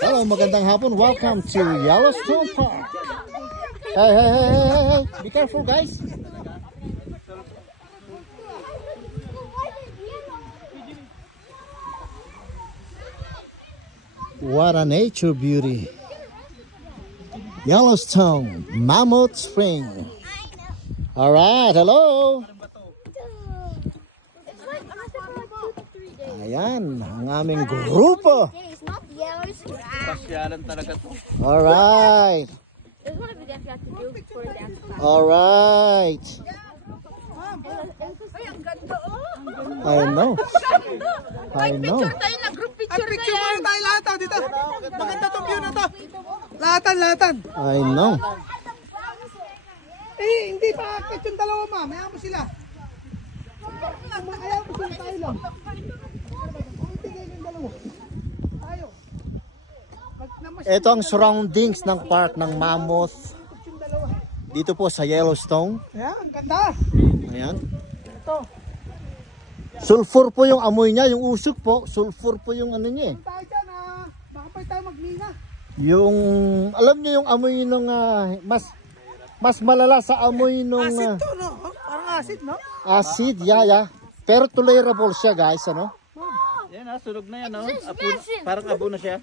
Hello, magandang hapon. Welcome to Yellowstone Park. Hey. Be careful, guys. What a nature beauty. Yellowstone, Mammoth Spring. All right, hello. Ayan, ang aming grupo. Pasyalan talaga to. All right. All right. I know. Picture tayo na, group picture tayo. Picture muna tayo lahat dito. Maganda tong view na to. Lahatan. I know. Hindi pa akit yung dalawa, ma. Maya mo sila. Ayaw mo sila tayo lang. Ito ang surroundings ng park ng Mammoth. Dito po sa Yellowstone. Ayan, ang ganda. Ayan. Ito. Sulfur po yung amoy niya, yung usok po. Sulfur po yung ano niya eh. Tayo dyan, baka pa tayo magmina. Yung, alam niyo yung amoy nung mas malala sa amoy nung Acid to, no? Parang acid, no? acid, yeah. Pero tolerable siya, guys, ano? Yan sunog na yan, no? Parang abo na siya.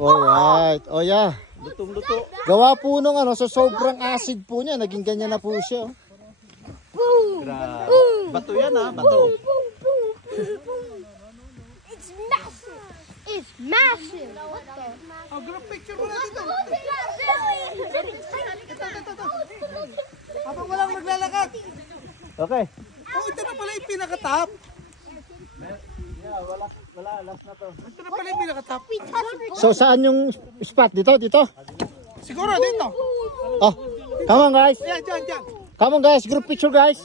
Alright. Oh, yeah. Lutong-luto. Gawa po nung so sobrang acid po niya, naging ganyan na po siya. Grabe. Bato yan, bato. It's massive. It's massive. What the? Group picture muna dito. Habang walang maglalakad. Okay. Ito na pala yung pinakatap. Yeah, wala, last na to. Ito na pala yung pinakatap. So saan yung spot? Dito? Siguro dito. Oh, come on guys. Yan. Come on guys, group picture guys.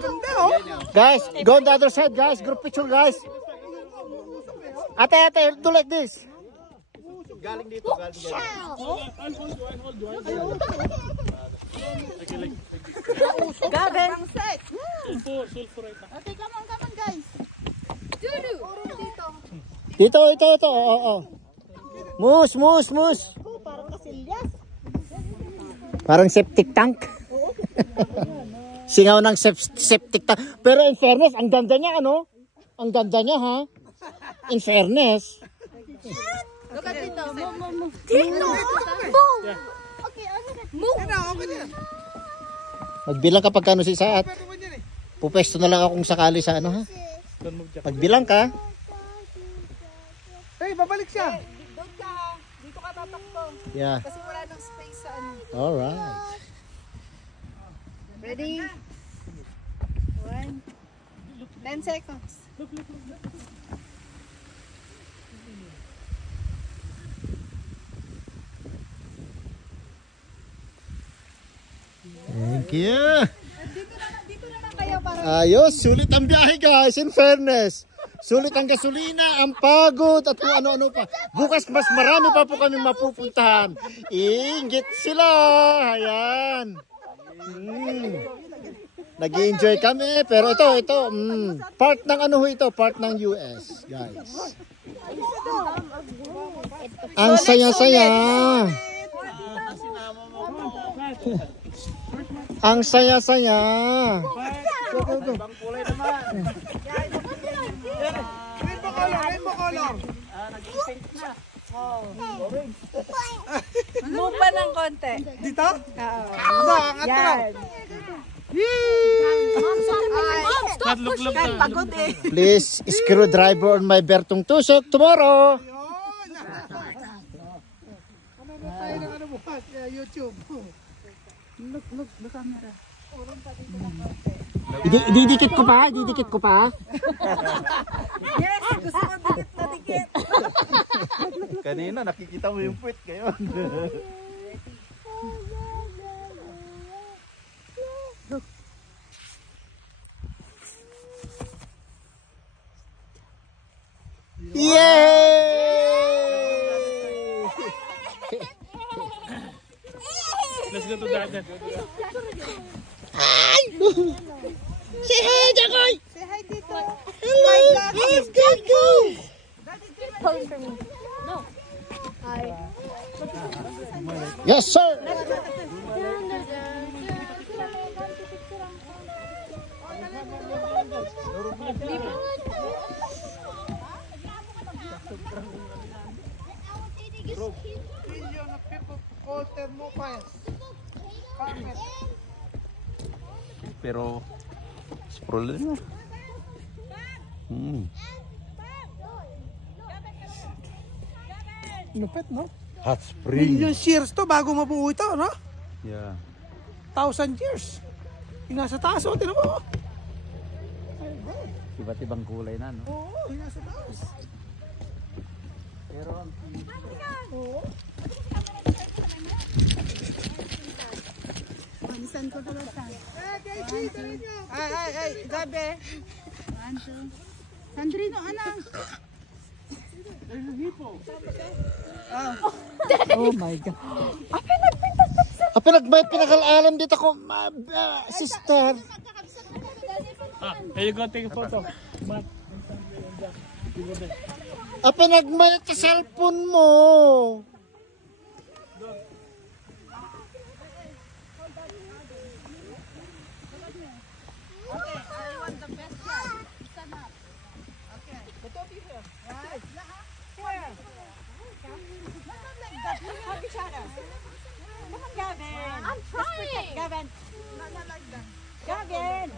Ganda, oh. Guys, go on the other side guys, group picture guys. Ate, do like this. Galing dito. Gaben. Okay, come on, guys. Dudu. Dito. Oh. Moose. Parang kasilyas. Parang septic tank. Singaw ng septic tank. Pero in fairness, ang ganda niya, ano? Ang ganda niya, ha? In fairness. Look at dito. Move. Dito. Move. Okay, move. Okay. Magbilang kapag kano si Saat. Pupesto na lang akong sakali sa ano, ha? Magbilang ka. Hey, babalik siya. Doon ka. Dito ka tatakbo. Yeah. Kasi wala nang space sa ano. Alright. Ready? 1. 10 seconds. Thank you. Dito na lang kayo para. Ayos, sulit ang biyahe guys, in fairness. Sulit ang gasolina, ang pagod, at kung ano-ano pa. Bukas mas marami pa po kami mapupuntahan. Inggit sila. Ayan. Nag-i-enjoy kami. Pero ito. Part ng ano ito? Part ng US, guys. Ang saya-saya. Ang saya-saya. Ibang kulay naman. Rainbow color. Nag-pink na. Move pa ng konti. Dito? Oo. Yan. Stop. Pagod eh. Please, screwdriver on my Bertong Tusok tomorrow. Ano tayo ng bukas? YouTube. Look camera. Didikit ko pa. Yes, gusto mo dikit. Kanina nakikita mo yung puwit ngayon. Yay! Let's go to Dagat. Say hi, Jacoy! Say hi dito. Hello! for me. No. Hi. Yes, sir! Million of people call thermopiles. Carpet. Pero, sprawl na. Lupit, no? Hot spring. Million years to bago mabuo ito, no? Yeah. 1,000 years. Yung nasa taas, oh, tinan mo. Iba't ibang kulay na, no? Oo, yung nasa taas. Pero ang Oo. Ay, gabi. Sandrino, anak. Oh my God. Pinag-alam dito ko, sister. There you go, take a photo. Matt. Pinagmayat sa cellphone mo. I'm trying. Gavin. Gavin.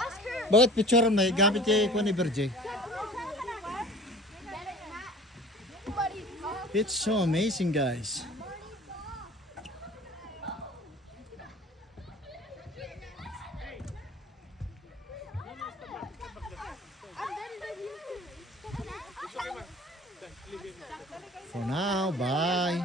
Ask her. Bakit picture may gamit kay Kuya ni Berje? It's so amazing, guys. For now, bye.